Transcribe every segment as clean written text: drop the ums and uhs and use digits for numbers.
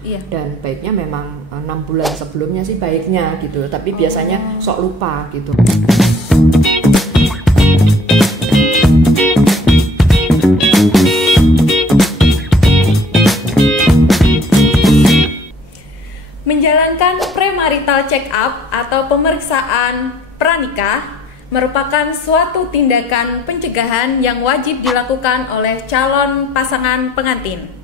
Iya. Dan baiknya memang 6 bulan sebelumnya sih baiknya gitu, tapi biasanya sok lupa gitu. Menjalankan premarital check up atau pemeriksaan pranikah merupakan suatu tindakan pencegahan yang wajib dilakukan oleh calon pasangan pengantin.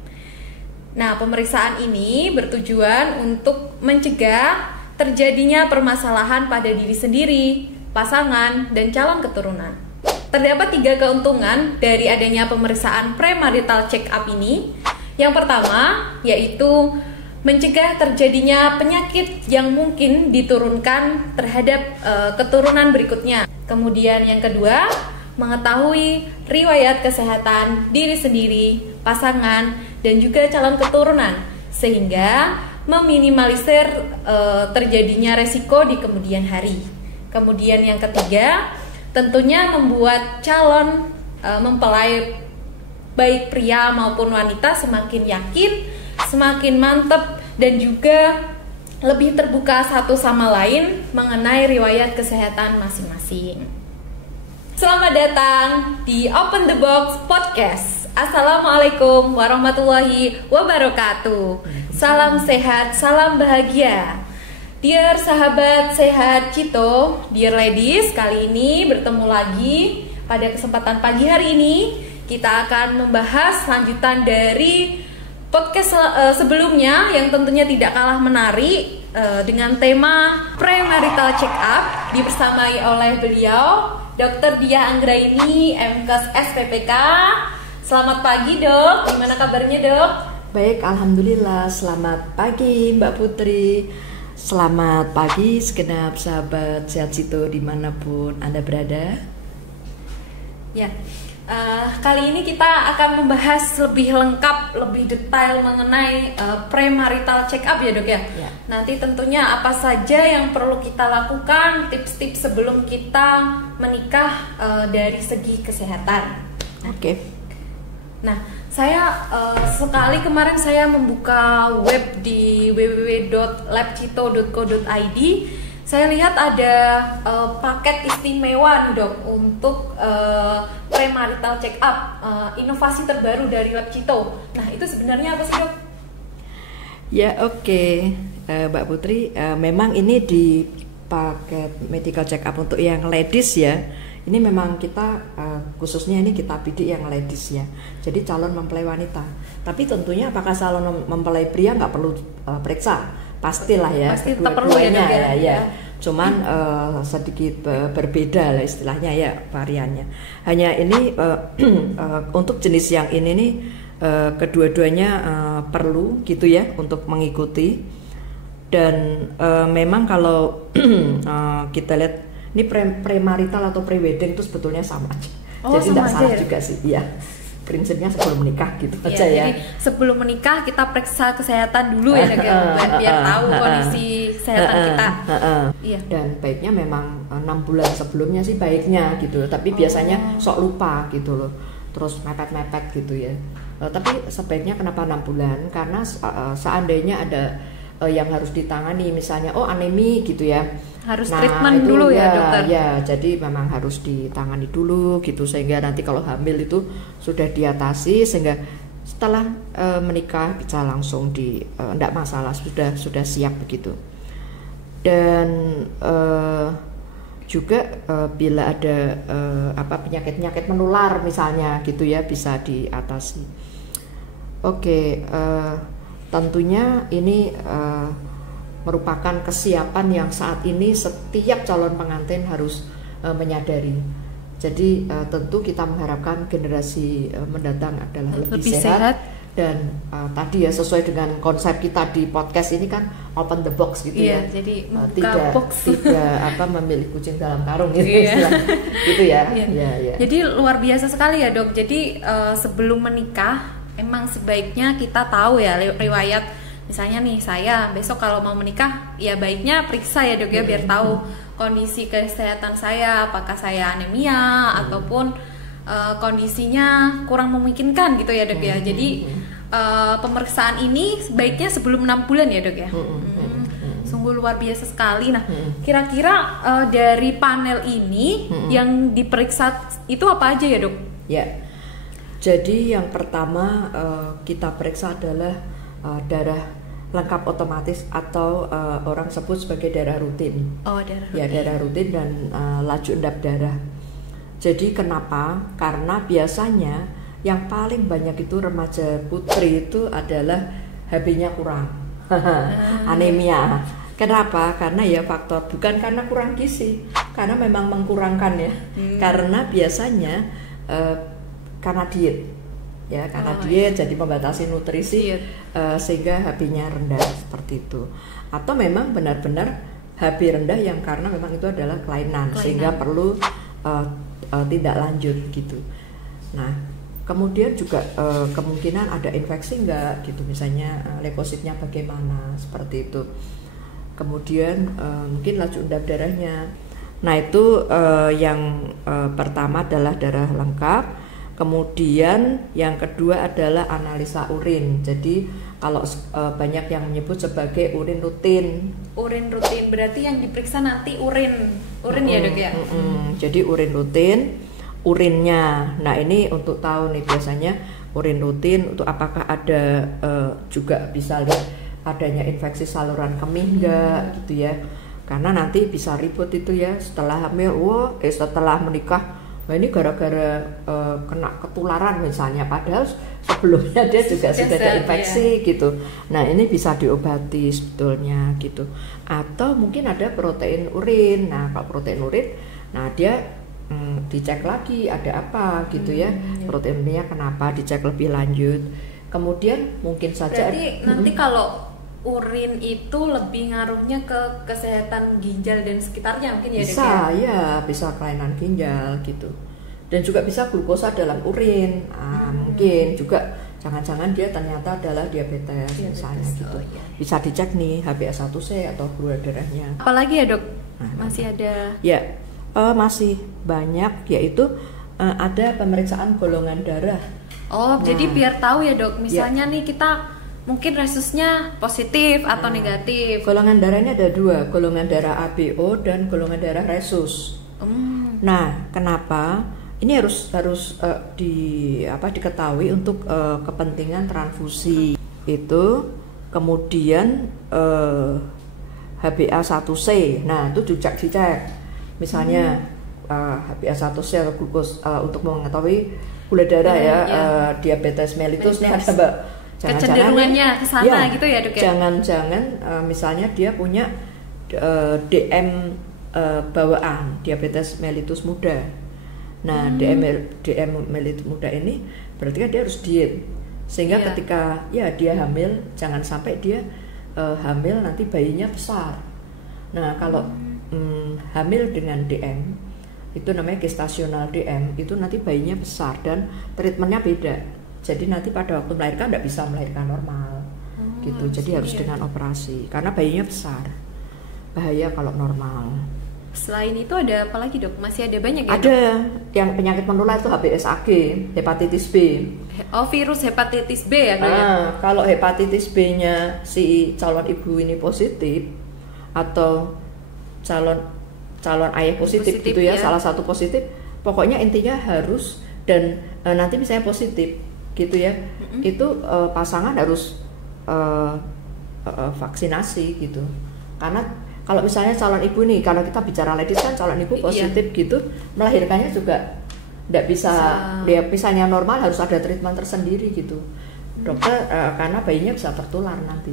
Nah, pemeriksaan ini bertujuan untuk mencegah terjadinya permasalahan pada diri sendiri, pasangan, dan calon keturunan. Terdapat 3 keuntungan dari adanya pemeriksaan premarital check up ini. Yang pertama yaitu mencegah terjadinya penyakit yang mungkin diturunkan terhadap keturunan berikutnya. Kemudian yang kedua, mengetahui riwayat kesehatan diri sendiri, pasangan, dan juga calon keturunan, sehingga meminimalisir terjadinya resiko di kemudian hari. Kemudian yang ketiga, tentunya membuat calon mempelai baik pria maupun wanita semakin yakin, semakin mantap, dan juga lebih terbuka satu sama lain mengenai riwayat kesehatan masing-masing. Selamat datang di Open the Box Podcast. Assalamualaikum warahmatullahi wabarakatuh. Salam sehat, salam bahagia. Dear sahabat sehat Cito, dear ladies, kali ini bertemu lagi pada kesempatan pagi hari ini. Kita akan membahas lanjutan dari podcast sebelumnya yang tentunya tidak kalah menarik dengan tema premarital check up, dibersamai oleh beliau Dr. Diah Anggraini, MKes SPPK. Selamat pagi dok, gimana kabarnya dok? Baik, alhamdulillah. Selamat pagi Mbak Putri. Selamat pagi segenap sahabat sehat Cito dimanapun Anda berada. Ya, kali ini kita akan membahas lebih lengkap, lebih detail mengenai premarital check up ya dok ya? Ya. Nanti tentunya apa saja yang perlu kita lakukan, tips-tips sebelum kita menikah dari segi kesehatan. Oke. Nah, saya sekali kemarin saya membuka web di www.labcito.co.id. Saya lihat ada paket istimewa nih, dok, untuk premarital check up, inovasi terbaru dari Lab Cito. Nah, itu sebenarnya apa sih dok? Ya oke. Mbak Putri, memang ini di paket medical check up untuk yang ladies ya. Ini memang kita khususnya ini kita bidik yang ladies ya. Jadi calon mempelai wanita. Tapi tentunya apakah calon mempelai pria nggak perlu periksa? Pastilah ya. Pasti tetap perlu ya. Ya. Cuman sedikit berbeda lah istilahnya ya variannya. Hanya ini untuk jenis yang ini nih kedua-duanya perlu gitu ya untuk mengikuti. Dan memang kalau kita lihat ini premarital atau prewedding itu sebetulnya sama aja. Jadi tidak salah ya? Juga sih, ya. Prinsipnya sebelum menikah gitu aja ya. Jadi sebelum menikah kita periksa kesehatan dulu ya, biar tahu kondisi kesehatan kita. Iya. Dan baiknya memang 6 bulan sebelumnya sih baiknya gitu. Tapi biasanya sok lupa gitu loh. Terus mepet-mepet gitu ya. Tapi sebaiknya kenapa 6 bulan? Karena seandainya ada yang harus ditangani, misalnya anemi gitu ya, harus treatment dulu ya dokter ya, jadi memang harus ditangani dulu gitu sehingga nanti kalau hamil itu sudah diatasi sehingga setelah menikah bisa langsung enggak masalah, sudah siap begitu. Dan juga bila ada penyakit-penyakit menular misalnya gitu ya bisa diatasi. Oke. Tentunya ini merupakan kesiapan yang saat ini setiap calon pengantin harus menyadari. Jadi tentu kita mengharapkan generasi mendatang adalah lebih sehat. Dan tadi ya sesuai dengan konsep kita di podcast ini kan open the box gitu ya. Jadi tidak memilih kucing dalam karung gitu gitu ya. Ya. Jadi luar biasa sekali ya dok. Jadi sebelum menikah emang sebaiknya kita tahu ya riwayat, misalnya nih saya besok kalau mau menikah ya baiknya periksa ya dok ya biar tahu kondisi kesehatan saya, apakah saya anemia ataupun kondisinya kurang memungkinkan gitu ya dok ya. Jadi pemeriksaan ini sebaiknya sebelum 6 bulan ya dok ya. Sungguh luar biasa sekali. Nah, kira-kira dari panel ini yang diperiksa itu apa aja ya dok? Ya, jadi yang pertama kita periksa adalah darah lengkap otomatis atau orang sebut sebagai darah rutin. Oh, darah rutin. Ya, darah rutin dan laju endap darah. Jadi kenapa? Karena biasanya yang paling banyak itu remaja putri itu adalah HB-nya kurang, anemia. Kenapa? Karena ya faktor bukan karena kurang gizi, karena memang mengkurangkan ya. Karena biasanya karena diet, ya karena diet jadi membatasi nutrisi sehingga HB-nya rendah seperti itu. Atau memang benar-benar HB rendah yang karena memang itu adalah kelainan. Sehingga perlu tindak lanjut gitu. Nah, kemudian juga kemungkinan ada infeksi enggak gitu, misalnya leukositnya bagaimana seperti itu. Kemudian mungkin laju endap darahnya. Nah itu yang pertama adalah darah lengkap. Kemudian yang kedua adalah analisa urin. Jadi kalau banyak yang menyebut sebagai urin rutin. Urin rutin berarti yang diperiksa nanti urin ya dok ya. Jadi urin rutin, urinnya. Nah ini untuk tahu nih biasanya urin rutin untuk apakah ada juga bisa lihat adanya infeksi saluran kemih enggak gitu ya, karena nanti bisa ribut itu ya setelah hamil, setelah menikah, nah ini gara-gara kena ketularan misalnya, padahal sebelumnya dia juga sudah ada infeksi gitu. Nah ini bisa diobati sebetulnya gitu. Atau mungkin ada protein urin. Nah kalau protein urin, nah dia dicek lagi ada apa gitu ya, protein urinnya kenapa, dicek lebih lanjut. Kemudian mungkin saja berarti nanti kalau urin itu lebih ngaruhnya ke kesehatan ginjal dan sekitarnya mungkin ya dok? Bisa ya, bisa kelainan ginjal gitu. Dan juga bisa glukosa dalam urin. Mungkin juga jangan-jangan dia ternyata adalah diabetes misalnya gitu. Bisa dicek nih HbA1c atau gula darahnya. Apalagi ya dok? Masih ada? Ya, masih banyak, yaitu ada pemeriksaan golongan darah. Jadi biar tahu ya dok, misalnya nih kita mungkin resusnya positif atau negatif. Golongan darahnya ada dua, golongan darah ABO dan golongan darah resus. Nah, kenapa? Ini harus diketahui untuk kepentingan transfusi itu. Kemudian HbA1c. Nah, itu dicek. Misalnya HbA1c atau glukos untuk mengetahui gula darah diabetes mellitus nih ada Mbak. Kecenderungannya ke sana gitu ya dok ya. Jangan-jangan misalnya dia punya DM bawaan diabetes mellitus muda. Nah DM mellitus muda ini berarti kan dia harus diet, sehingga ketika dia hamil jangan sampai dia hamil nanti bayinya besar. Nah kalau hamil dengan DM itu namanya gestasional DM, itu nanti bayinya besar dan treatmentnya beda. Jadi nanti pada waktu melahirkan tidak bisa melahirkan normal, gitu. Jadi harus dengan operasi karena bayinya besar, bahaya kalau normal. Selain itu ada apa lagi dok? Masih ada banyak ya? Ada yang penyakit menular itu HBsAg, hepatitis B. Virus hepatitis B ya dok? Kalau hepatitis B-nya si calon ibu ini positif atau calon ayah positif gitu ya, salah satu positif. Pokoknya intinya harus dan nanti misalnya positif. Gitu ya, itu pasangan harus vaksinasi gitu. Karena kalau misalnya calon ibu nih, kalau kita bicara ladies kan calon ibu positif gitu, melahirkannya juga tidak bisa. Dia misalnya normal harus ada treatment tersendiri gitu, dokter, karena bayinya bisa tertular nanti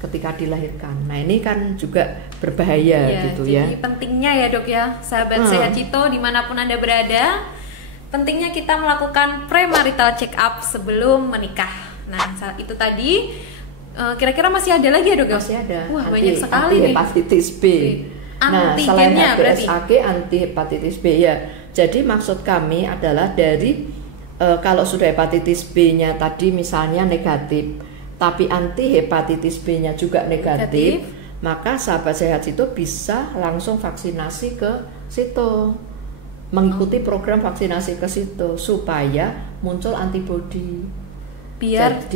ketika dilahirkan. Nah ini kan juga berbahaya gitu ya. Jadi pentingnya ya dok ya, sahabat Sehat Cito dimanapun Anda berada, pentingnya kita melakukan premarital check up sebelum menikah. Nah, saat itu tadi kira-kira masih ada lagi ya dok? Masih ada. Wah, banyak sekali nih. Hepatitis B. Nah, selain HbsAg, anti hepatitis B ya. Jadi maksud kami adalah dari kalau sudah hepatitis B-nya tadi misalnya negatif, tapi anti hepatitis B-nya juga negatif, maka sahabat sehat itu bisa langsung vaksinasi ke situ. Mengikuti program vaksinasi ke situ supaya muncul antibodi biar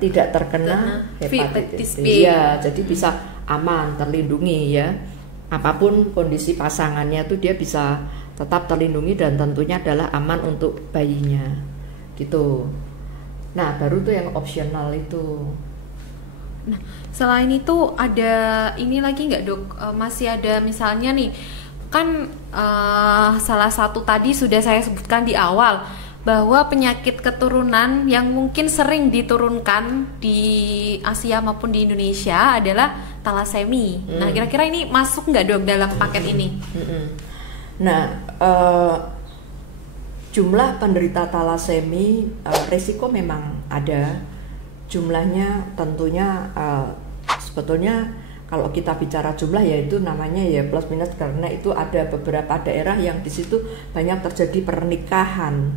tidak terkena hepatitis B. Ya, jadi bisa aman, terlindungi ya. Apapun kondisi pasangannya itu dia bisa tetap terlindungi dan tentunya adalah aman untuk bayinya. Gitu. Nah, baru tuh yang opsional itu. Nah, selain itu ada ini lagi nggak dok? Masih ada misalnya nih, kan salah satu tadi sudah saya sebutkan di awal bahwa penyakit keturunan yang mungkin sering diturunkan di Asia maupun di Indonesia adalah talasemi. Nah, kira-kira ini masuk nggak dok dalam paket ini? Nah, jumlah penderita talasemi resiko memang ada. Jumlahnya tentunya sebetulnya kalau kita bicara jumlah ya itu namanya ya plus minus, karena itu ada beberapa daerah yang di situ banyak terjadi pernikahan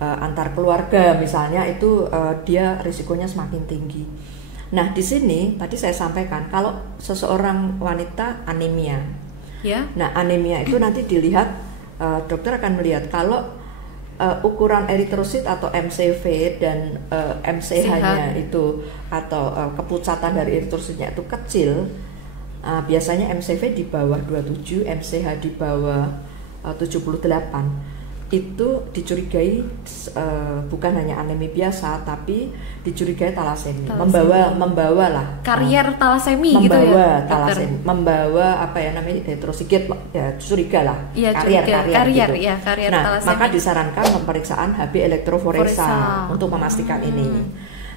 antar keluarga misalnya, itu dia risikonya semakin tinggi. Nah, di sini tadi saya sampaikan kalau seseorang wanita anemia. Ya. Nah, anemia itu nanti dilihat, dokter akan melihat kalau ukuran eritrosit atau MCV dan MCH-nya itu atau kepucatan dari eritrositnya itu kecil, biasanya MCV di bawah 27, MCH di bawah 78, itu dicurigai bukan hanya anemi biasa tapi dicurigai talasemi. Membawa lah karier talasemi gitu ya, membawa apa ya namanya heterozigot ya, curiga lah ya, karier gitu. Ya, karier nah talasemi. Maka disarankan pemeriksaan HB elektroforesa untuk memastikan ini.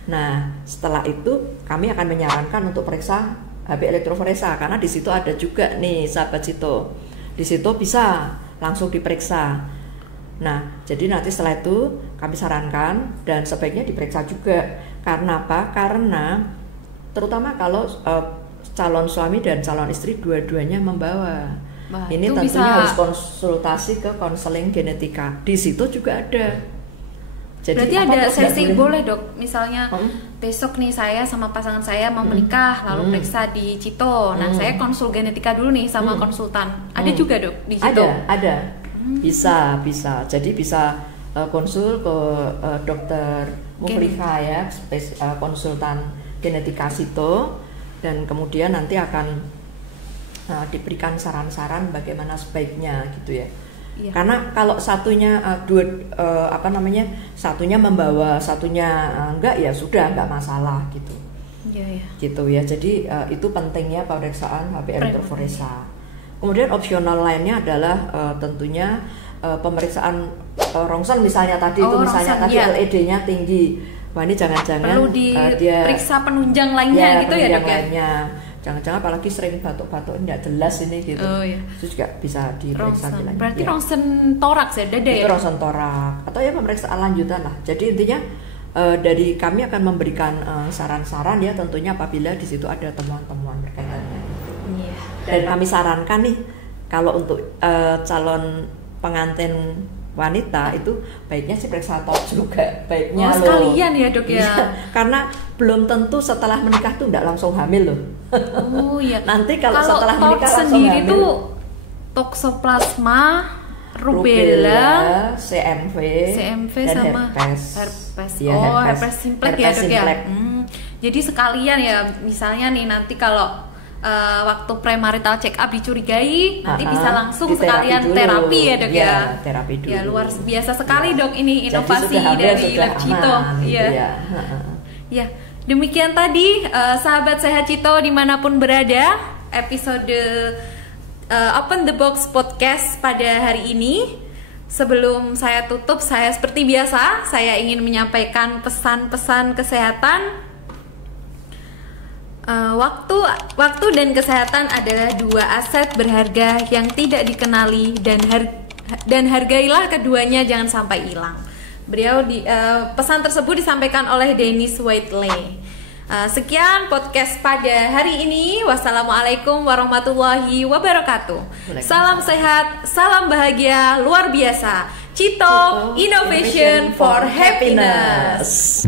Nah, setelah itu kami akan menyarankan untuk periksa HB elektroforesa karena di situ ada juga nih sahabat Cito, di situ bisa langsung diperiksa. Nah, jadi nanti setelah itu kami sarankan dan sebaiknya diperiksa juga. Karena apa? Karena terutama kalau calon suami dan calon istri dua-duanya membawa. Ini tentunya harus konsultasi ke konseling genetika. Di situ juga ada. Jadi berarti ada sesi boleh dok, misalnya besok nih saya sama pasangan saya mau menikah lalu periksa di Cito. Nah, saya konsul genetika dulu nih sama konsultan. Ada juga dok di Cito? Ada. Bisa. Jadi bisa konsul ke dokter Mufliha ya, konsultan genetika Cito, dan kemudian nanti akan diberikan saran-saran bagaimana sebaiknya gitu ya. Iya. Karena kalau satunya satunya membawa, satunya enggak ya sudah enggak masalah gitu. Iya. Gitu ya. Jadi itu pentingnya pemeriksaan HB elektroforesa. Kemudian opsional lainnya adalah tentunya pemeriksaan rongsen misalnya tadi itu misalnya tadi LED-nya tinggi. Wah, ini jangan-jangan perlu diperiksa penunjang lainnya gitu ya dok ya. Jangan-jangan apalagi sering batuk-batuk enggak jelas ini gitu. Itu juga bisa diperiksa lagi. Berarti rongsen toraks ya, dada ya? Itu rongsen torak atau ya pemeriksaan lanjutan lah. Jadi intinya dari kami akan memberikan saran-saran ya tentunya apabila di situ ada temuan-temuan berkaitannya. Dan kami sarankan nih kalau untuk calon pengantin wanita itu baiknya sih periksa TOP juga baiknya sekalian ya dok ya. Karena belum tentu setelah menikah tuh enggak langsung hamil loh. Oh iya. Nanti kalau setelah menikah langsung sendiri hamil, tuh toksoplasma, rubella, CMV dan sama herpes. Ya, herpes simplex ya dok ya. Jadi sekalian ya, misalnya nih nanti kalau waktu premarital check up dicurigai, nanti bisa langsung sekalian terapi ya dok ya. Terapi dulu. Ya luar biasa sekali dok ini inovasi dari Lab Cito. Ya, demikian tadi sahabat sehat Cito dimanapun berada, episode Open the Box Podcast pada hari ini. Sebelum saya tutup, saya seperti biasa saya ingin menyampaikan pesan-pesan kesehatan. Waktu dan kesehatan adalah dua aset berharga yang tidak dikenali dan hargailah keduanya, jangan sampai hilang. Pesan tersebut disampaikan oleh Dennis Whiteley. Sekian podcast pada hari ini. Wassalamualaikum warahmatullahi wabarakatuh. Salam sehat, salam bahagia luar biasa. Cito Innovation for Happiness.